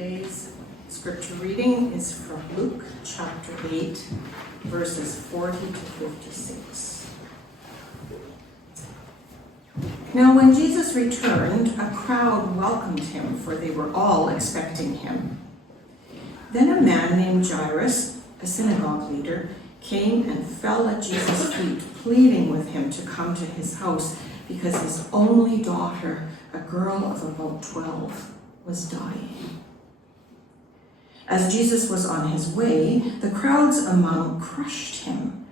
Today's scripture reading is from Luke chapter 8, verses 40 to 56. Now when Jesus returned, a crowd welcomed him, for they were all expecting him. Then a man named Jairus, a synagogue leader, came and fell at Jesus' feet, pleading with him to come to his house because his only daughter, a girl of about 12, was dying. As Jesus was on his way, the crowds among crushed him,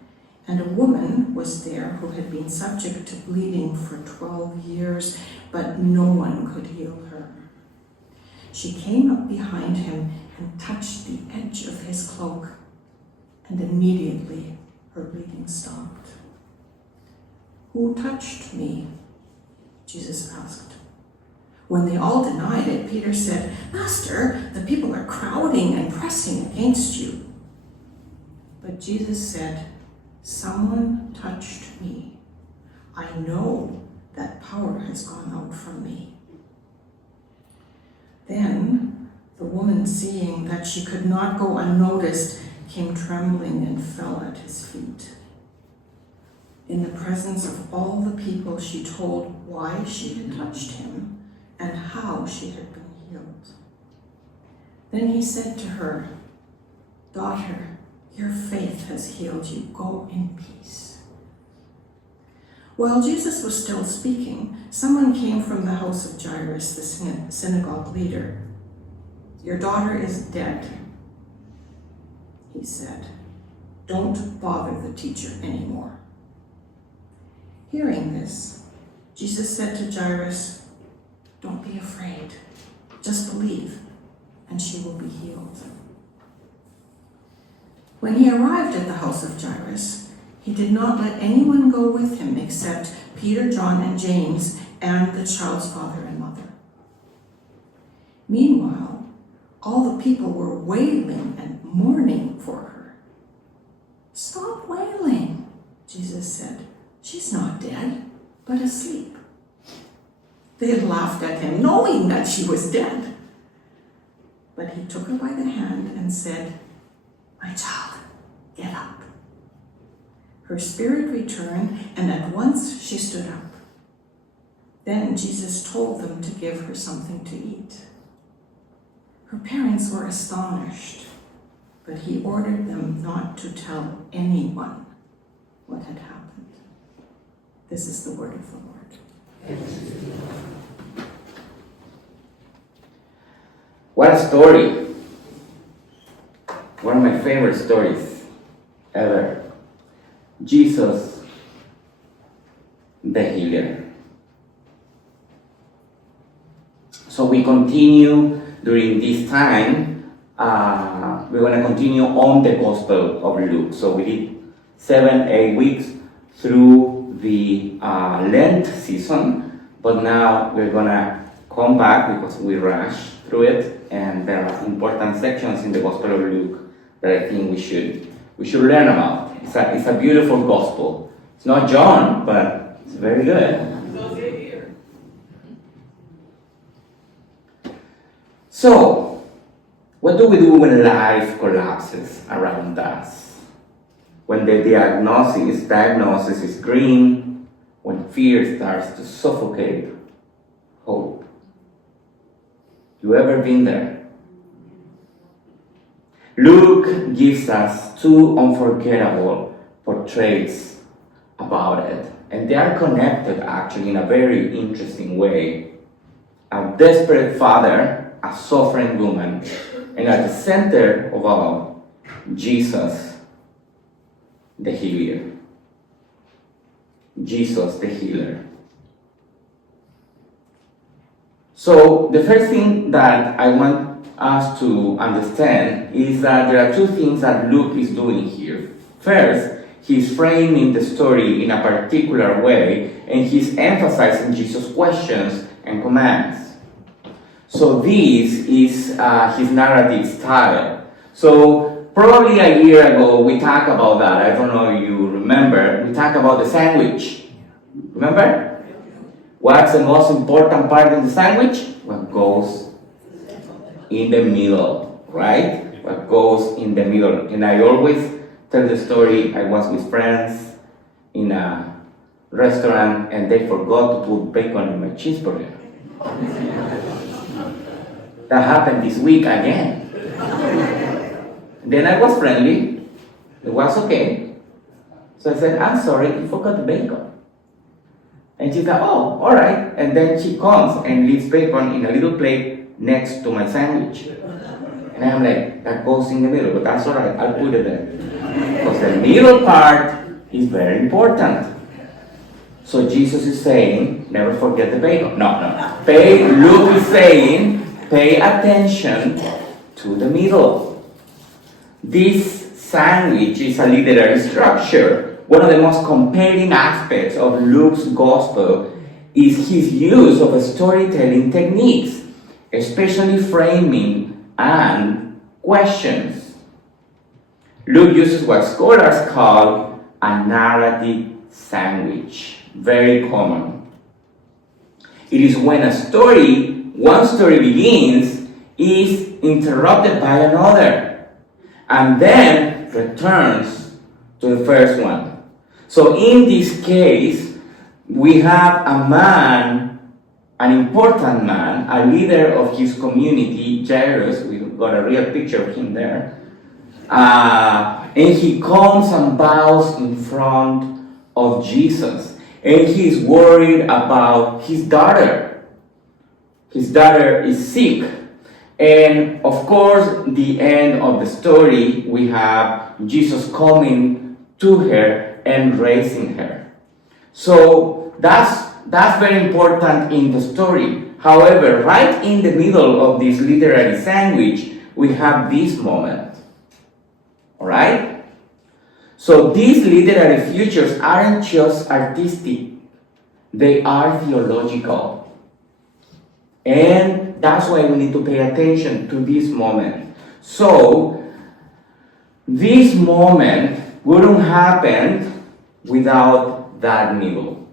and a woman was there who had been subject to bleeding for 12 years, but no one could heal her. She came up behind him and touched the edge of his cloak, and immediately her bleeding stopped. "Who touched me?" Jesus asked. When they all denied it, Peter said, "Master, the people are crowding and pressing against you." But Jesus said, "Someone touched me. I know that power has gone out from me." Then the woman, seeing that she could not go unnoticed, came trembling and fell at his feet. In the presence of all the people, she told why she had touched him and how she had been healed. Then he said to her, "Daughter, your faith has healed you. Go in peace." While Jesus was still speaking, someone came from the house of Jairus, the synagogue leader. "Your daughter is dead," he said. "Don't bother the teacher anymore." Hearing this, Jesus said to Jairus, "Don't be afraid. Just believe, and she will be healed." When he arrived at the house of Jairus, he did not let anyone go with him except Peter, John, and James, and the child's father and mother. Meanwhile, all the people were wailing and mourning for her. "Stop wailing," Jesus said. "She's not dead, but asleep." They had laughed at him, knowing that she was dead. But he took her by the hand and said, "My child, get up." Her spirit returned, and at once she stood up. Then Jesus told them to give her something to eat. Her parents were astonished, but he ordered them not to tell anyone what had happened. This is the word of the Lord. What a story! One of my favorite stories ever. Jesus, the healer. So we continue during this time. We're going to continue on the Gospel of Luke. So we did 7-8 weeks through the Lent season, but now we're going to come back because we rushed through it, and there are important sections in the Gospel of Luke that I think we should learn about. It's a beautiful gospel. It's not John, but it's very good. So, what do we do when life collapses around us? When the diagnosis is grim, when fear starts to suffocate hope. You ever been there? Luke gives us two unforgettable portraits about it, and they are connected actually in a very interesting way. A desperate father, a suffering woman, and at the center of all, Jesus, the healer. Jesus, the healer. So the first thing that I want us to understand is that there are two things that Luke is doing here. First, he's framing the story in a particular way, and he's emphasizing Jesus' questions and commands. So this is his narrative style. So probably a year ago we talked about that. I don't know if you remember. We talked about the sandwich. Remember? What's the most important part in the sandwich? What goes in the middle, right? What goes in the middle. And I always tell the story, I was with friends in a restaurant and they forgot to put bacon in my cheeseburger. That happened this week again. Then I was friendly, it was okay. So I said, I'm sorry, you forgot the bacon. And she said, oh, all right. And then she comes and leaves bacon in a little plate next to my sandwich. And I'm like, that goes in the middle, but that's all right, I'll put it there. Because the middle part is very important. So Jesus is saying, never forget the bacon. No. Luke is saying, pay attention to the middle. This sandwich is a literary structure. One of the most compelling aspects of Luke's gospel is his use of storytelling techniques, especially framing and questions. Luke uses what scholars call a narrative sandwich, very common. It is when one story begins, is interrupted by another, and then returns to the first one. So in this case, we have a man, an important man, a leader of his community, Jairus. We've got a real picture of him there. And he comes and bows in front of Jesus. And he's worried about his daughter. His daughter is sick. And of course, the end of the story, we have Jesus coming to her and raising her. So that's very important in the story. However, right in the middle of this literary sandwich, we have this moment. All right? So these literary features aren't just artistic, they are theological. And that's why we need to pay attention to this moment. So, this moment wouldn't happen without that middle.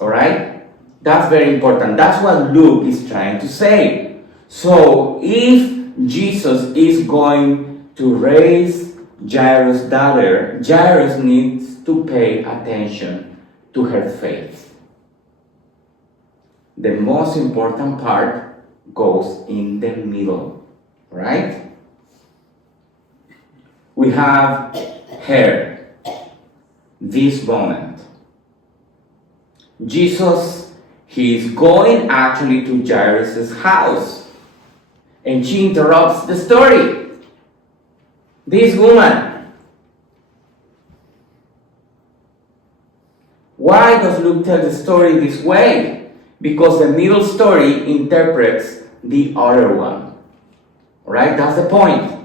Alright? That's very important. That's what Luke is trying to say. So, if Jesus is going to raise Jairus' daughter, Jairus needs to pay attention to her faith. The most important part goes in the middle, right? We have her, this moment. Jesus, he is going actually to Jairus' house, and she interrupts the story. This woman. Why does Luke tell the story this way? Because the middle story interprets the other one. Alright, that's the point.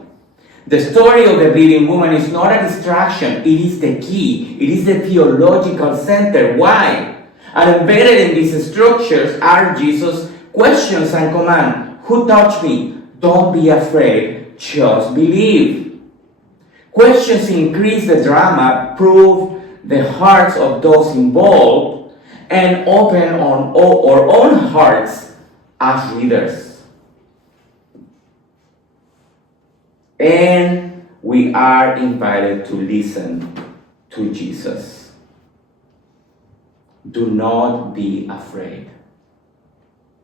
The story of the bleeding woman is not a distraction, it is the key. It is the theological center. Why? And embedded in these structures are Jesus' questions and command. Who touched me? Don't be afraid, just believe. Questions increase the drama, prove the hearts of those involved, and open on our own hearts as readers. And we are invited to listen to Jesus. Do not be afraid.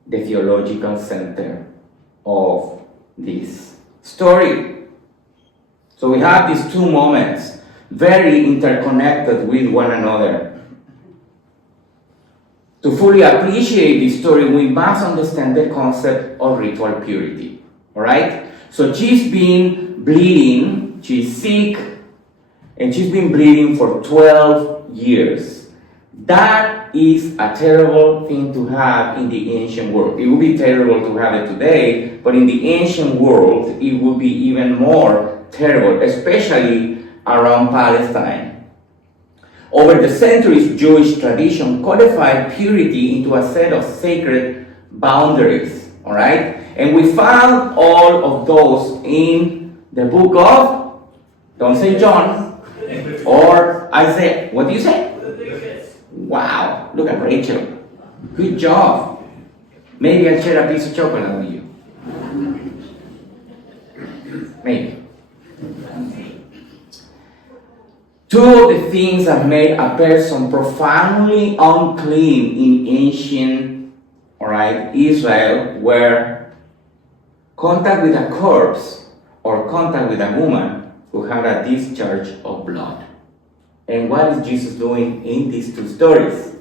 The theological center of this story. So we have these two moments, very interconnected with one another. To fully appreciate this story, we must understand the concept of ritual purity. Alright? So she's been bleeding, she's sick, and she's been bleeding for 12 years. That is a terrible thing to have in the ancient world. It would be terrible to have it today, but in the ancient world, it would be even more terrible, especially around Palestine. Over the centuries, Jewish tradition codified purity into a set of sacred boundaries, all right? And we found all of those in the book of, don't say John, or Isaiah. What do you say? Wow, look at Rachel. Good job. Maybe I'll share a piece of chocolate with you. Maybe. Two of the things that made a person profoundly unclean in ancient, Israel were contact with a corpse or contact with a woman who had a discharge of blood. And what is Jesus doing in these two stories?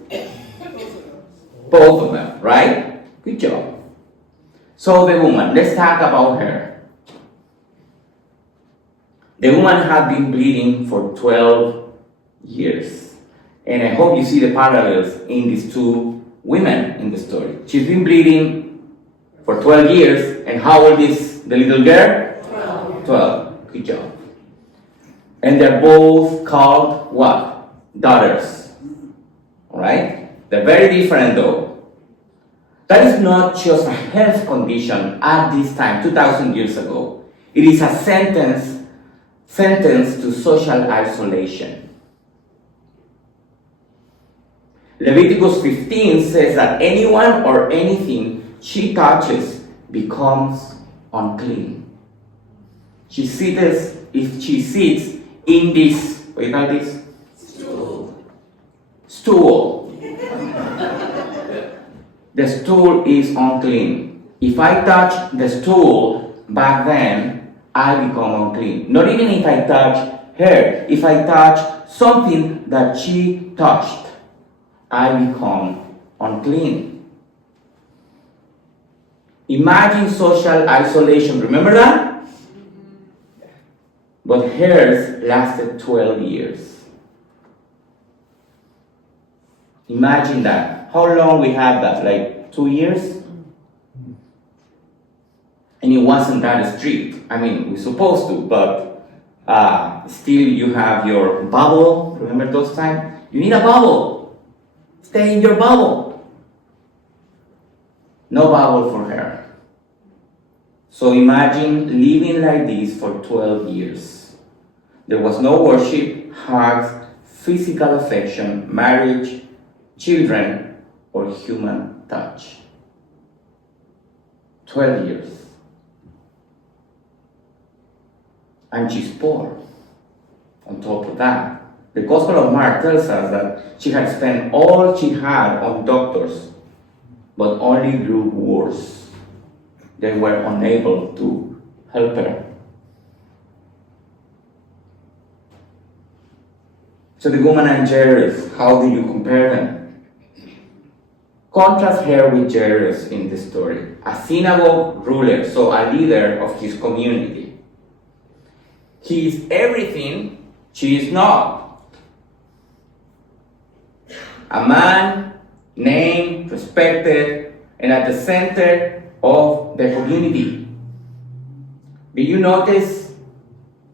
Both of them, right? Good job. So the woman, let's talk about her. The woman had been bleeding for 12 years. And I hope you see the parallels in these two women in the story. She's been bleeding for 12 years. And how old is the little girl? 12. Good job. And they're both called what? Daughters. Alright? They're very different though. That is not just a health condition at this time, 2,000 years ago. It is a sentence to social isolation. Leviticus 15 says that anyone or anything she touches becomes unclean. If she sits in this, what do you call this? Stool. The stool is unclean. If I touch the stool back then, I become unclean. Not even if I touch her. If I touch something that she touched, I become unclean. Imagine social isolation. Remember that? But hers lasted 12 years. Imagine that. How long we had that? Like 2 years? And it wasn't that strict. I mean, we're supposed to, but still you have your bubble. Remember those times? You need a bubble. Stay in your bubble. No bubble for her. So imagine living like this for 12 years. There was no worship, hugs, physical affection, marriage, children, or human touch. 12 years. And she's poor. On top of that, the Gospel of Mark tells us that she had spent all she had on doctors, but only grew worse. They were unable to help her. So the woman and Jairus, how do you compare them? Contrast her with Jairus in this story. A synagogue ruler, so a leader of his community. He is everything she is not. A man named, respected, and at the center of the community. Do you notice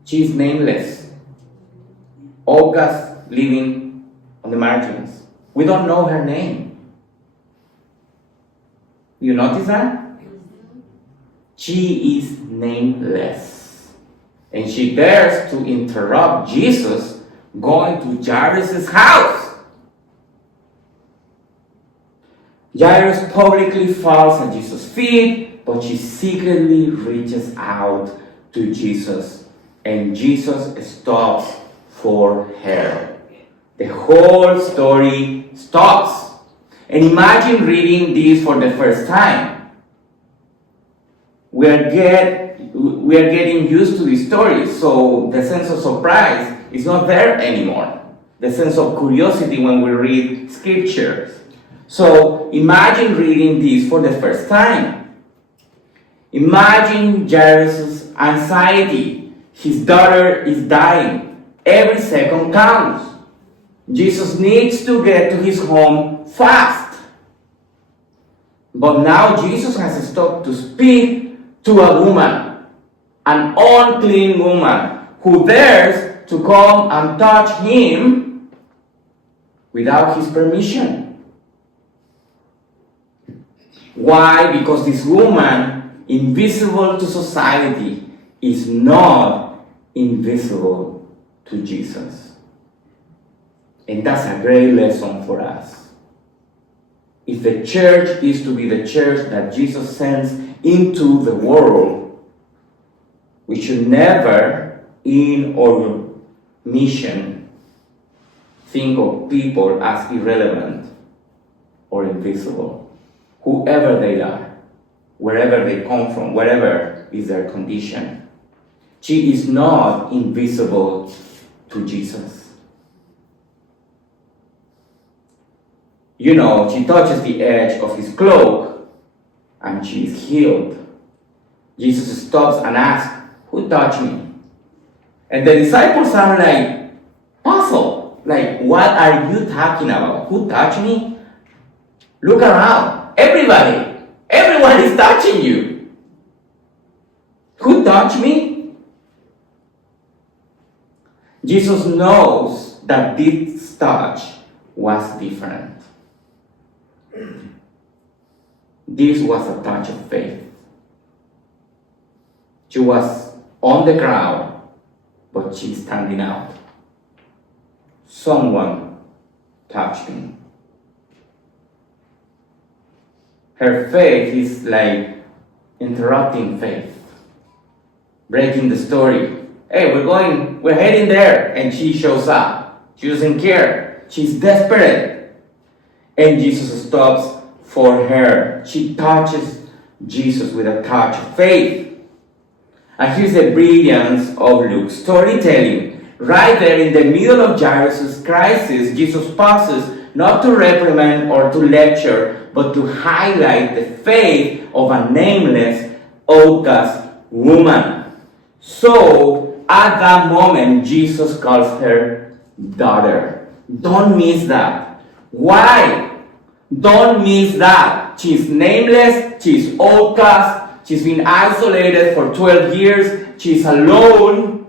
she's nameless? Olga's living on the margins. We don't know her name. You notice that? She is nameless. And she dares to interrupt Jesus going to Jairus' house. Jairus publicly falls at Jesus' feet, but she secretly reaches out to Jesus, and Jesus stops for her. The whole story stops. And imagine reading this for the first time. We are getting used to the story, so the sense of surprise is not there anymore. The sense of curiosity when we read scriptures. So imagine reading this for the first time. Imagine Jairus' anxiety. His daughter is dying. Every second counts. Jesus needs to get to his home fast. But now Jesus has stopped to speak to a woman, an unclean woman, who dares to come and touch him without his permission. Why? Because this woman, invisible to society, is not invisible to Jesus. And that's a great lesson for us. If the church is to be the church that Jesus sends into the world, We should never, in our mission, think of people as irrelevant or invisible, whoever they are, wherever they come from, whatever is their condition. She is not invisible to Jesus. You know, she touches the edge of his cloak and she is healed. Jesus stops and asks, "Who touched me?" And the disciples are like puzzled. Like, what are you talking about? Who touched me? Look around. Everyone is touching you. Who touched me? Jesus knows that this touch was different. This was a touch of faith. She was on the crowd, but she's standing out. Someone touched me. Her faith is like interrupting faith, breaking the story. Hey, we're heading there, and she shows up. She doesn't care. She's desperate. And Jesus stops for her. She touches Jesus with a touch of faith. And here's the brilliance of Luke's storytelling. Right there in the middle of Jairus' crisis, Jesus pauses not to reprimand or to lecture, but to highlight the faith of a nameless, outcast woman. So, at that moment, Jesus calls her daughter. Don't miss that. Why? Don't miss that. She's nameless, she's outcast, she's been isolated for 12 years, she's alone,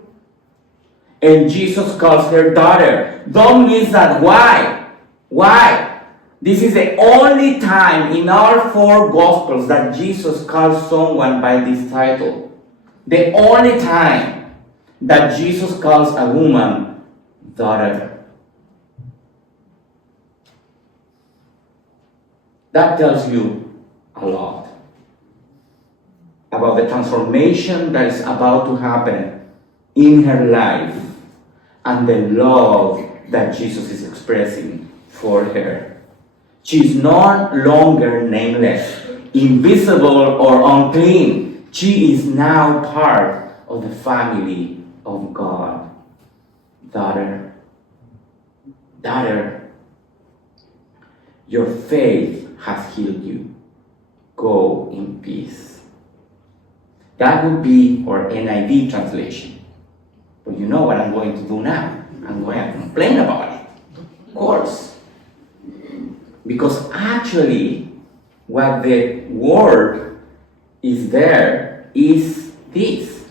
and Jesus calls her daughter. Don't miss that. Why? Why? This is the only time in our 4 Gospels that Jesus calls someone by this title. The only time that Jesus calls a woman daughter. That tells you a lot about the transformation that is about to happen in her life and the love that Jesus is expressing for her. She is no longer nameless, invisible, or unclean. She is now part of the family of God. Daughter, your faith has healed you. Go in peace. That would be our NIV translation. But you know what I'm going to do now? I'm going to complain about it. Of course. Because actually, what the word is there is this.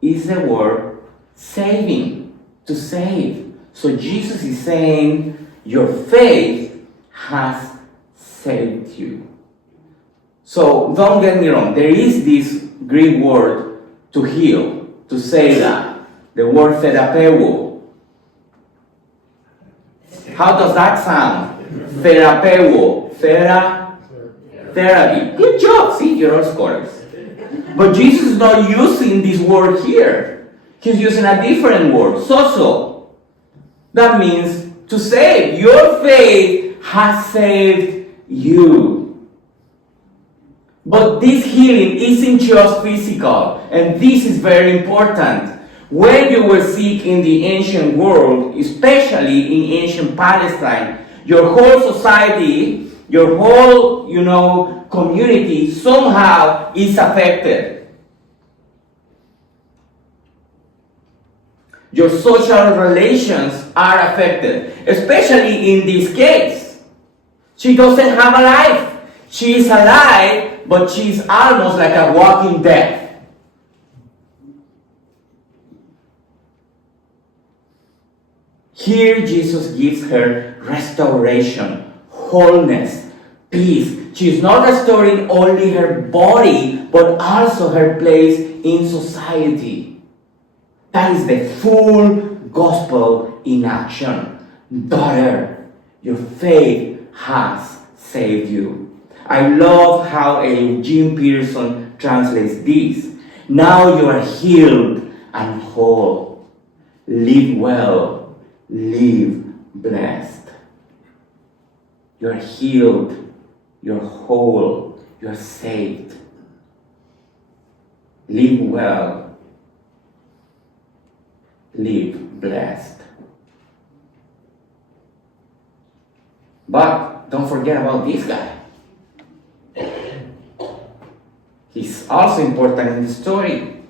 Is the word saving. To save. So Jesus is saying, your faith has saved you. So don't get me wrong, there is this Greek word to heal, to say that. The word therapeuo. How does that sound? Therapeuo. Therapy. Good job. See, you're all scholars. But Jesus is not using this word here. He's using a different word, sozo. That means to save. Your faith has saved you. But this healing isn't just physical, and this is very important. When you were sick in the ancient world, especially in ancient Palestine, your whole society, your whole, community somehow is affected. Your social relations are affected, especially in this case. She doesn't have a life. She is alive, but she's almost like a walking dead. Here Jesus gives her restoration, wholeness, peace. She is not restoring only her body, but also her place in society. That is the full gospel in action. Daughter, your faith has saved you. I love how Eugene Peterson translates this. Now you are healed and whole. Live well. Live blessed. You're healed. You're whole. You're saved. Live well. Live blessed. But don't forget about this guy. He's also important in the story.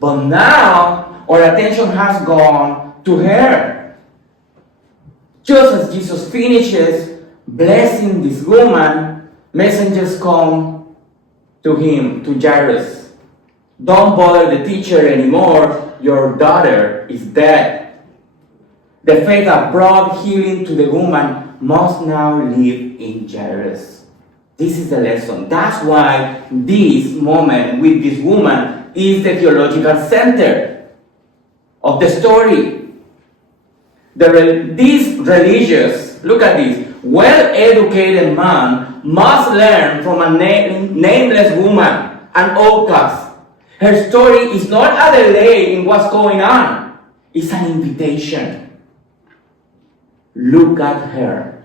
But now our attention has gone to her. Just as Jesus finishes blessing this woman, messengers come to him, to Jairus. Don't bother the teacher anymore. Your daughter is dead. The faith that brought healing to the woman must now live in Jairus. This is the lesson. That's why this moment with this woman is the theological center of the story. These religious, look at this, well-educated man must learn from a nameless woman, an outcast. Her story is not a delay in what's going on. It's an invitation. Look at her.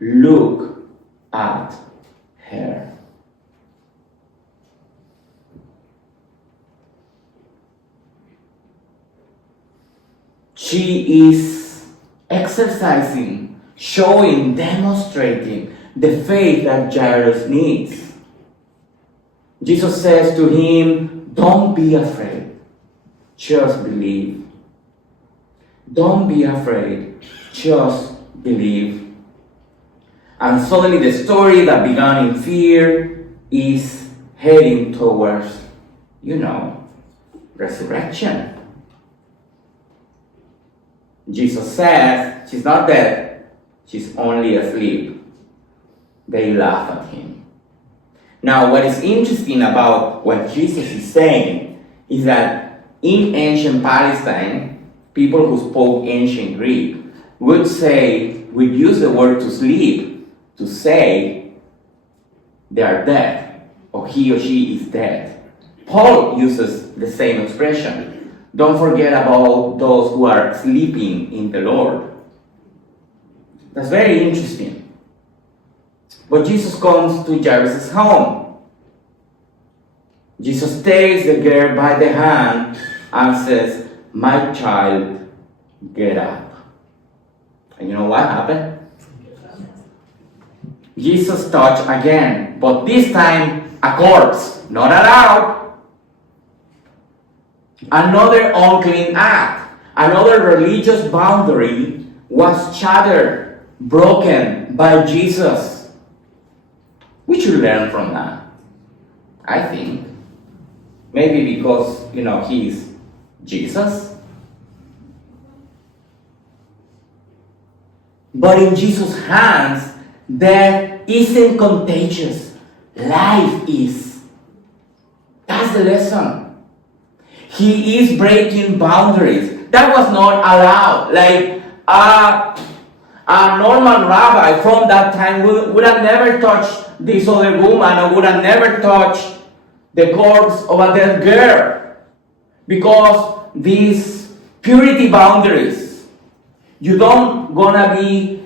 Look at her. She is exercising, showing, demonstrating the faith that Jairus needs. Jesus says to him, don't be afraid, just believe. Don't be afraid, just believe. And suddenly the story that began in fear is heading towards, resurrection. Jesus says, she's not dead, she's only asleep. They laugh at him. Now, what is interesting about what Jesus is saying is that in ancient Palestine, people who spoke ancient Greek would use the word to sleep to say they are dead, or he or she is dead. Paul uses the same expression. Don't forget about those who are sleeping in the Lord. That's very interesting. But Jesus comes to Jairus' home. Jesus takes the girl by the hand and says, my child, get up. And you know what happened? Jesus touched again, but this time a corpse, not allowed. Another unclean act, another religious boundary was shattered, broken by Jesus. We should learn from that, I think. Maybe because, he's Jesus. But in Jesus' hands, death isn't contagious. Life is. That's the lesson. He is breaking boundaries. That was not allowed. Like a normal rabbi from that time would have never touched this other woman, or would have never touched the corpse of a dead girl. Because these purity boundaries, you don't gonna be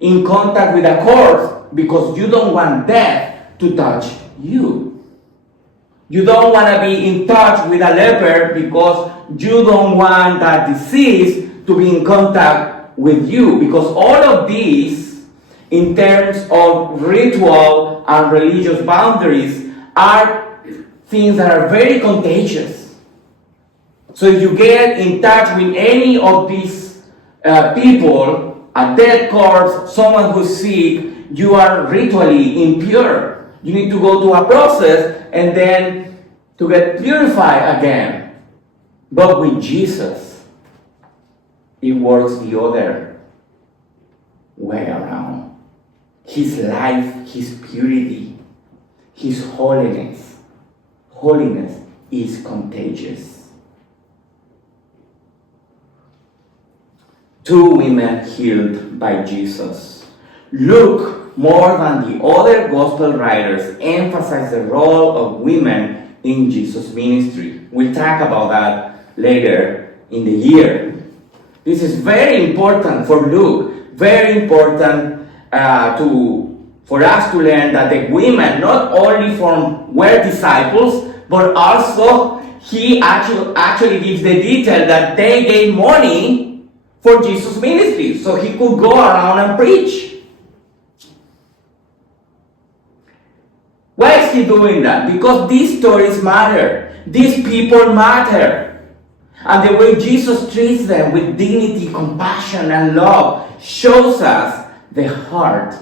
in contact with a corpse because you don't want death to touch you. You don't want to be in touch with a leper because you don't want that disease to be in contact with you. Because all of these, in terms of ritual and religious boundaries, are things that are very contagious. So if you get in touch with any of these people, a dead corpse, someone who's sick, you are ritually impure. You need to go to a process and then to get purified again. But with Jesus, it works the other way around. His life, his purity, his holiness is contagious. 2 women healed by Jesus. Luke more than the other gospel writers, emphasize the role of women in Jesus' ministry. We'll talk about that later in the year. This is very important for Luke, very important for us to learn that the women not only were disciples, but also he actually gives the detail that they gave money for Jesus' ministry, so he could go around and preach. Why is he doing that? Because these stories matter. These people matter. And the way Jesus treats them with dignity, compassion, and love shows us the heart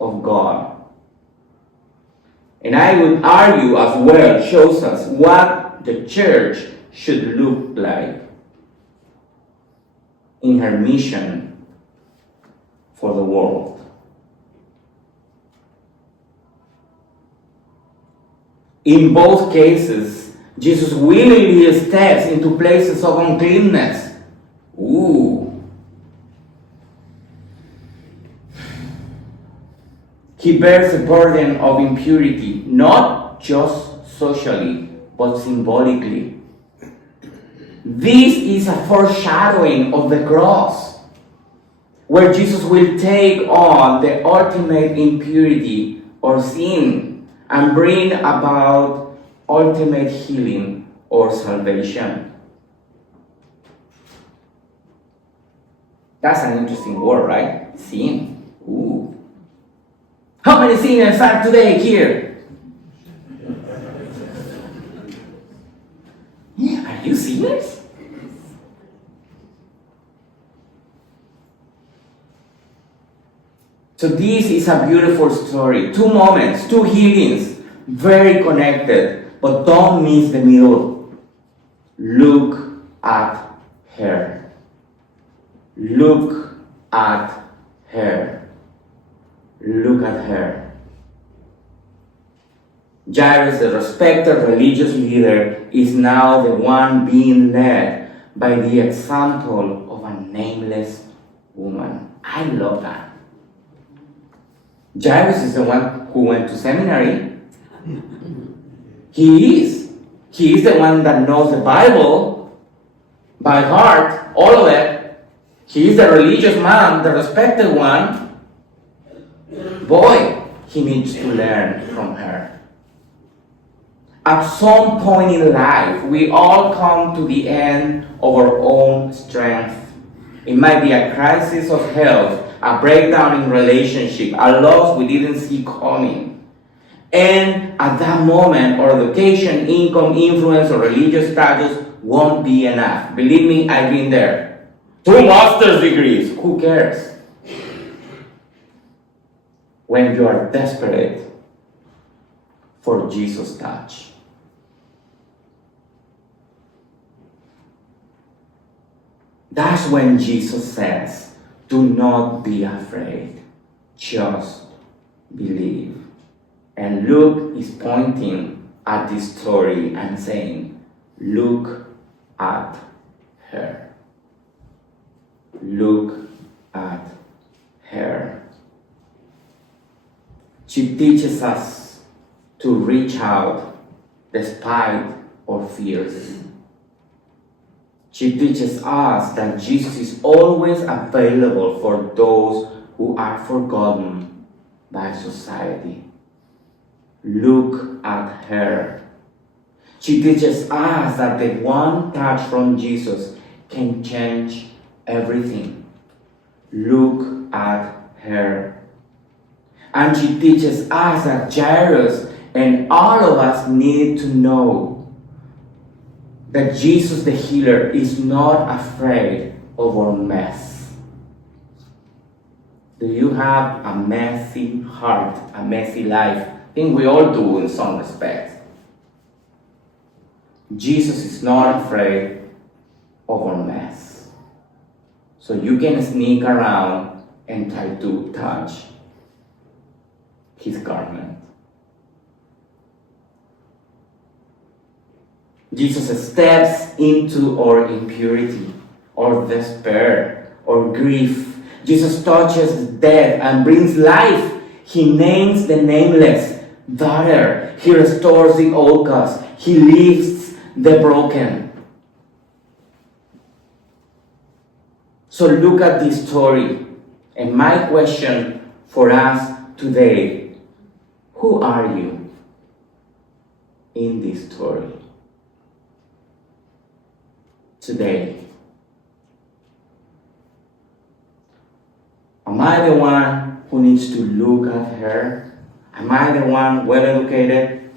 of God. And I would argue as well, shows us what the church should look like in her mission for the world. In both cases, Jesus willingly steps into places of uncleanness. He bears the burden of impurity, not just socially, but symbolically. This is a foreshadowing of the cross, where Jesus will take on the ultimate impurity or sin and bring about ultimate healing or salvation. That's an interesting word, right? Sin. How many sinners are today here? Yeah, are you sinners? So this is a beautiful story. Two moments, two healings, very connected, but don't miss the middle. Look at her. Look at her. Look at her. Jairus, the respected religious leader, is now the one being led by the example of a nameless woman. I love that. Jairus is the one who went to seminary. He is. He is the one that knows the Bible by heart, all of it. He is the religious man, the respected one. Boy, he needs to learn from her. At some point in life, we all come to the end of our own strength. It might be a crisis of health, a breakdown in relationship, a loss we didn't see coming. And at that moment, our education, income, influence, or religious status won't be enough. Believe me, I've been there. 2 master's degrees, who cares? When you are desperate for Jesus' touch. That's when Jesus says, do not be afraid, just believe. And Luke is pointing at this story and saying, look at her. Look at her. She teaches us to reach out despite our fears. She teaches us that Jesus is always available for those who are forgotten by society. Look at her. She teaches us that the one touch from Jesus can change everything. Look at her. And she teaches us that Jairus and all of us need to know that Jesus the healer is not afraid of our mess. Do you have a messy heart, a messy life? I think we all do in some respects. Jesus is not afraid of our mess. So you can sneak around and try to touch his garment. Jesus steps into our impurity, our despair, our grief. Jesus touches death and brings life. He names the nameless daughter. He restores the outcast. He lifts the broken. So look at this story. And my question for us today, who are you in this story? Today. Am I the one who needs to look at her? Am I the one well educated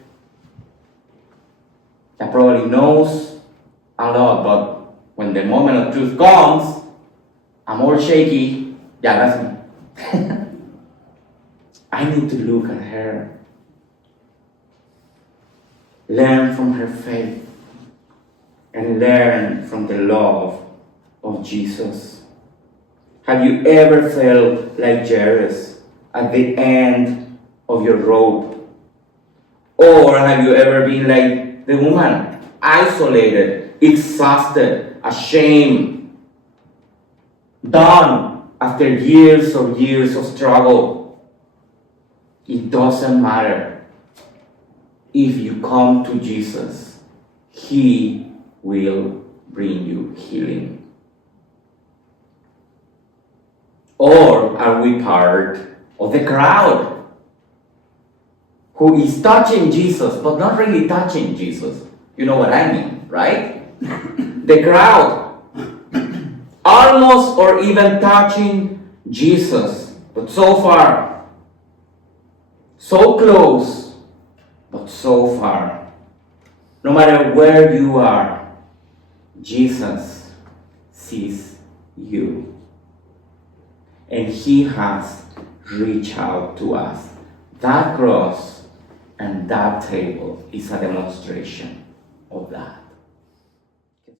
that probably knows a lot, but when the moment of truth comes, I'm all shaky? Yeah, that's me. I need to look at her. Learn from her faith and learn from the love of Jesus. Have you ever felt like Jairus at the end of your rope? Or have you ever been like the woman, isolated, exhausted, ashamed, done after years of struggle? It doesn't matter. If you come to Jesus, He will bring you healing. Or are we part of the crowd who is touching Jesus, but not really touching Jesus? You know what I mean, right? The crowd, almost or even touching Jesus, but so far, so close, but so far. No matter where you are, Jesus sees you. And He has reached out to us. That cross and that table is a demonstration of that.